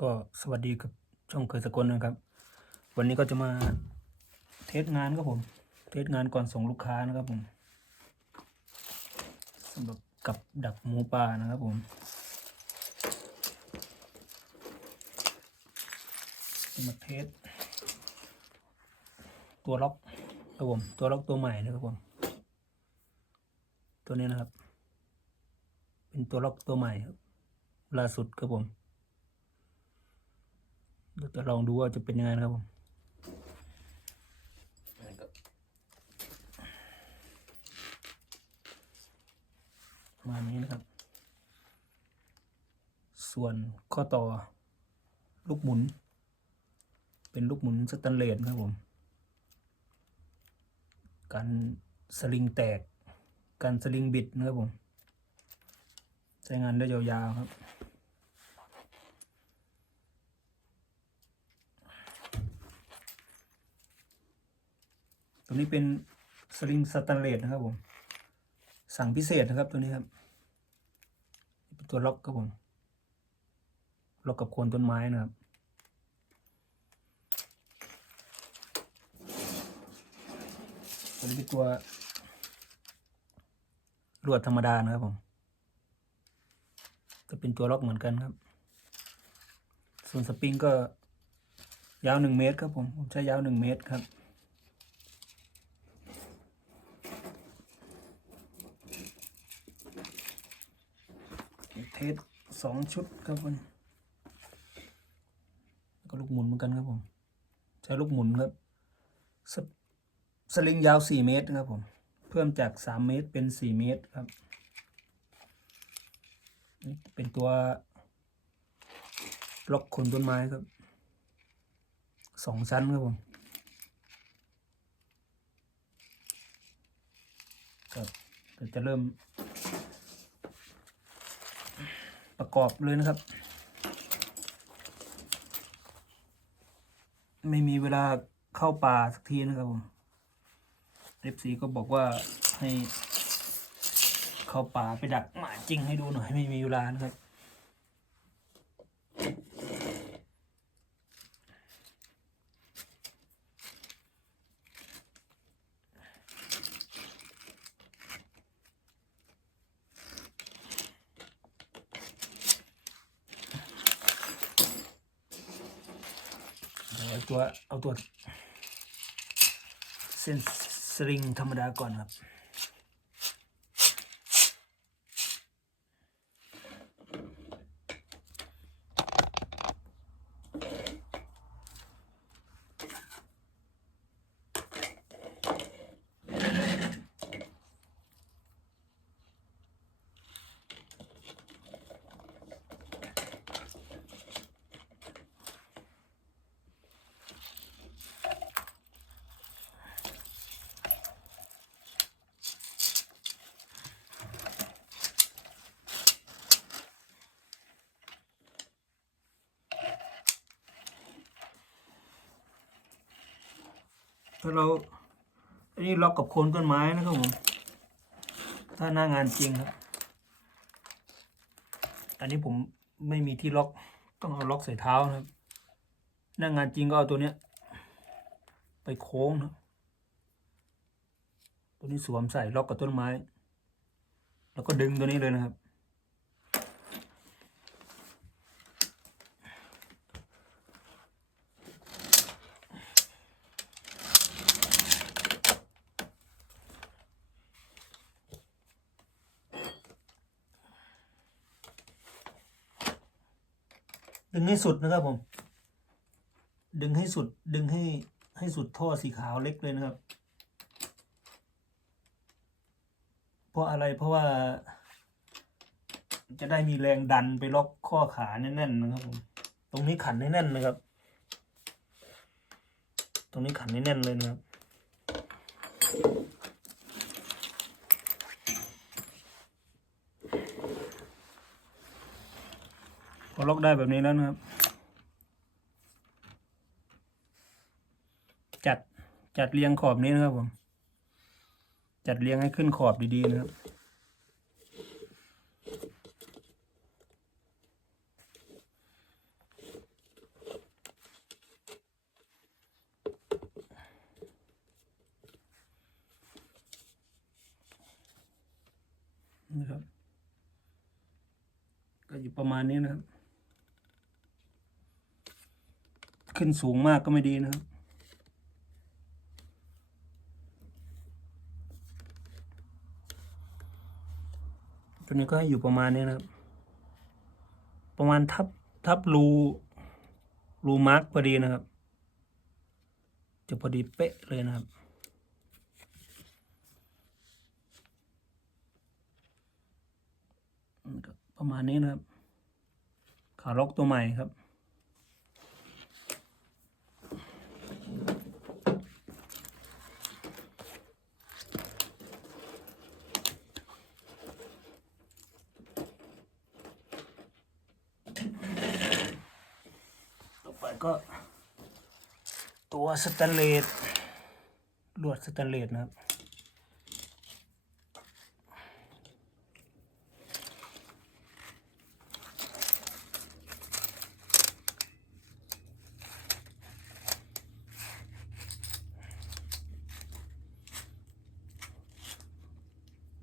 ก็สวัสดีกับช่องเคยสกลนะครับ วันนี้ก็จะมาเทสงานครับผม เทสงานก่อนส่งลูกค้านะครับผมสำหรับกับดักหมูป่านะครับผมจะมาเทสตัวล็อกครับผมตัวล็อกตัวใหม่นะครับผม ตัวนี้นะครับ เป็นตัวล็อกตัวใหม่ครับล่าสุดครับผม เดี๋ยวจะลองดูว่าจะเป็นยังไงนะครับผมมานี้นะครับ ส่วนข้อต่อ ลูกหมุน เป็นลูกหมุนสแตนเลสครับผม การสลิงแตก การสลิงบิดนะครับผม ใช้งานได้ยาวๆครับ ตัวนี้เป็นสลิงสแตนเลสนะครับผม สั่งพิเศษนะครับตัวนี้ครับเป็นตัวล็อกครับผม ล็อกกับโคนต้นไม้นะครับตัวนี้เป็นตัวลวดธรรมดานะครับผมจะเป็นตัวล็อกเหมือนกันครับ ส่วนสปริงก็ยาวหนึ่งเมตรครับผม ผมใช้ยาวหนึ่งเมตรครับ สสองชุดครับผมแล้วก็ลูกหมุนเหมือนกันครับผม ใช้ลูกหมุนครับสสลิงยาวสี่เมตรครับผม เพิ่มจากสามเมตรเป็นสี่เมตรครับนี่เป็นตัวล็อกคนต้นไม้ครับสองชั้นครับผมครับเดี๋ยวจะเริ่ม ประกอบเลยนะครับ ไม่มีเวลาเข้าป่าสักทีนะครับผมเอฟซีก็บอกว่าให้เข้าป่าไปดักหมาจริงให้ดูหน่อยไม่มีเวลานะครับ เดี๋ยวเอา ตัวเอาตัวเส้นสลิงธรรมดาก่อนครับ ถ้าเราอันนี้ล็อกกับโคนต้นไม้นะครับผมถ้าหน้างานจริงครับ อันนี้ผมไม่มีที่ล็อกต้องเอาล็อกใส่เท้านะครับ หน้างานจริงก็เอาตัวเนี้ย ไปโค้งนะตัวนี้สวมใส่ล็อกกับต้นไม้ แล้วก็ดึงตัวนี้เลยนะครับ ดึงให้สุดนะครับผม ดึงให้สุด ดึงให้ให้สุดท่อสีขาวเล็กเลยนะครับ เพราะอะไรเพราะว่า จะได้มีแรงดันไปล็อกข้อขาแน่นๆนะครับผม ตรงนี้ขันให้แน่นนะครับ ตรงนี้ขันให้แน่นเลยนะครับ พอล็อกได้แบบนี้แล้วนะครับ จัดจัดเรียงขอบนี้นะครับผม จัดเรียงให้ขึ้นขอบดีๆนะครับนะครับก็อยู่ประมาณนี้นะครับ ขึ้นสูงมากก็ไม่ดีนะครับ ตัวนี้ก็ให้อยู่ประมาณนี้นะครับ ประมาณทับทับรูรูมาร์กพอดีนะครับ จะพอดีเป๊ะเลยนะครับประมาณนี้นะครับ ขาล็อกตัวใหม่ครับ ต่อไป ก็ ตัวสแตนเลสลวดสแตนเลสนะครับ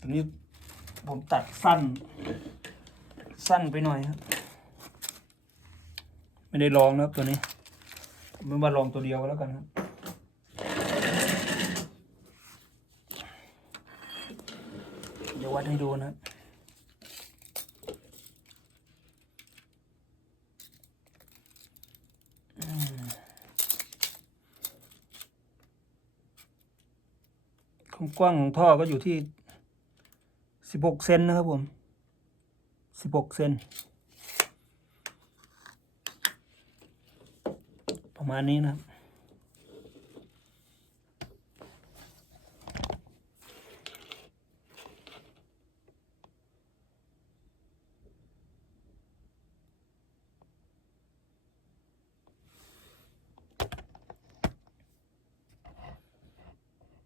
ตัวนี้ผมตัดสั้นสั้นไปหน่อยครับ ไม่ได้ลองนะครับตัวนี้ไม่มาลองตัวเดียวแล้วกันครับเดี๋ยววัดให้ดูนะครับอืมความกว้างของท่อก็อยู่ที่สิบหกเซนนะครับผมสิบหกเซน ประ มาณนี้นะครับ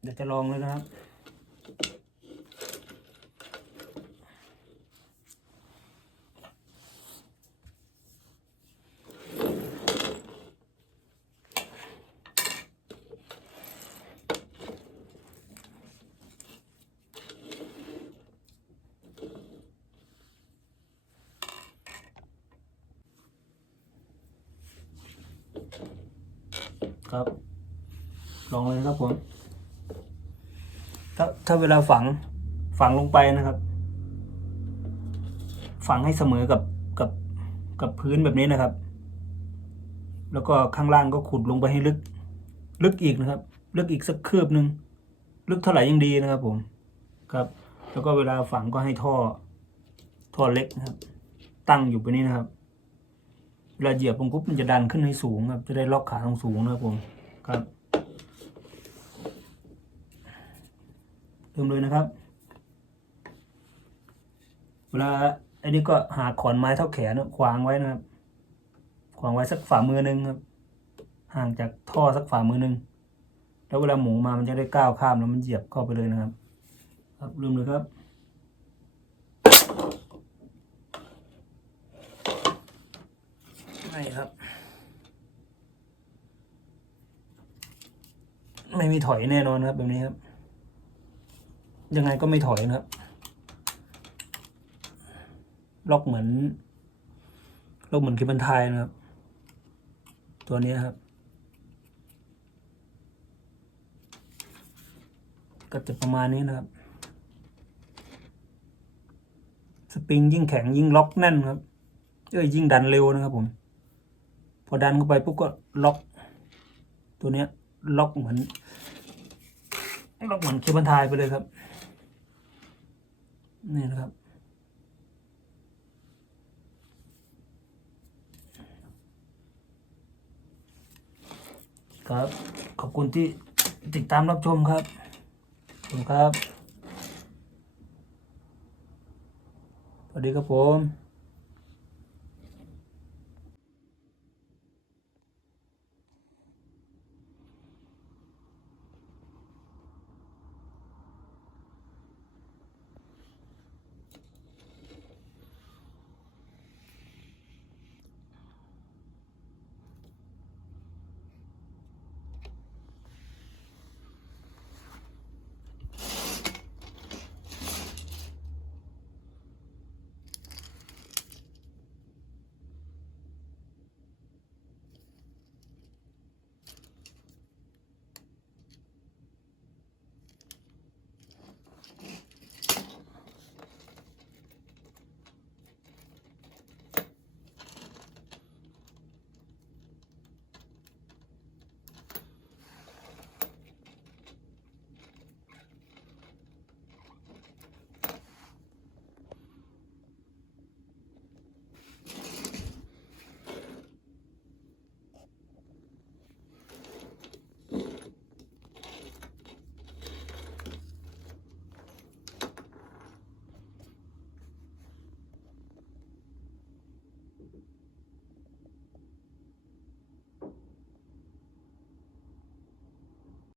เดี๋ยวจะลองเลยนะครับ ครับ ลองเลยครับผม ถ้าถ้าเวลาฝังฝังลงไปนะครับ ฝังให้เสมอกับกับกับพื้นแบบนี้นะครับ แล้วก็ข้างล่างก็ขุดลงไปให้ลึก ลึกอีกนะครับ ลึกอีกสักคืบหนึ่งลึกเท่าไหร่ยังดีนะครับ ผมครับ แล้วก็เวลาฝังก็ให้ท่อท่อเล็กนะครับ ตั้งอยู่ไปนี้นะครับ เวลาเหยียบลงปุ๊บมันจะดันขึ้นให้สูงครับ จะได้ล็อกขาลงสูงนะครับผมครับเริ่มเลยนะครับ เวลาอันนี้ก็หาขอนไม้เท่าแขนนะขวางไว้นะครับ ขวางไว้สักฝ่ามือหนึ่งครับ ห่างจากท่อสักฝ่ามือหนึ่งแล้วเวลาหมูมามันจะได้ก้าวข้ามแล้วมันเหยียบเข้าไปเลยนะครับ ครับเริ่มเลยครับ ไม่ครับ ไม่มีถอยแน่นอนครับแบบนี้ครับ ยังไงก็ไม่ถอยนะครับล็อกเหมือนล็อกเหมือนคิบันทายนะครับ ตัวนี้ครับ ก็จะประมาณนี้นะครับสปริงยิ่งแข็งยิ่งล็อกแน่นครับเอ้ยยิ่งดันเร็วนะครับผม พอดันเข้าไปปุ๊บก็ล็อกตัวเนี้ยล็อกเหมือนล็อกเหมือนเคบันทายไปเลยครับ นี่นะครับ ครับ ขอบคุณที่ติดตามรับชมครับขอบคุณครับ สวัสดีครับผม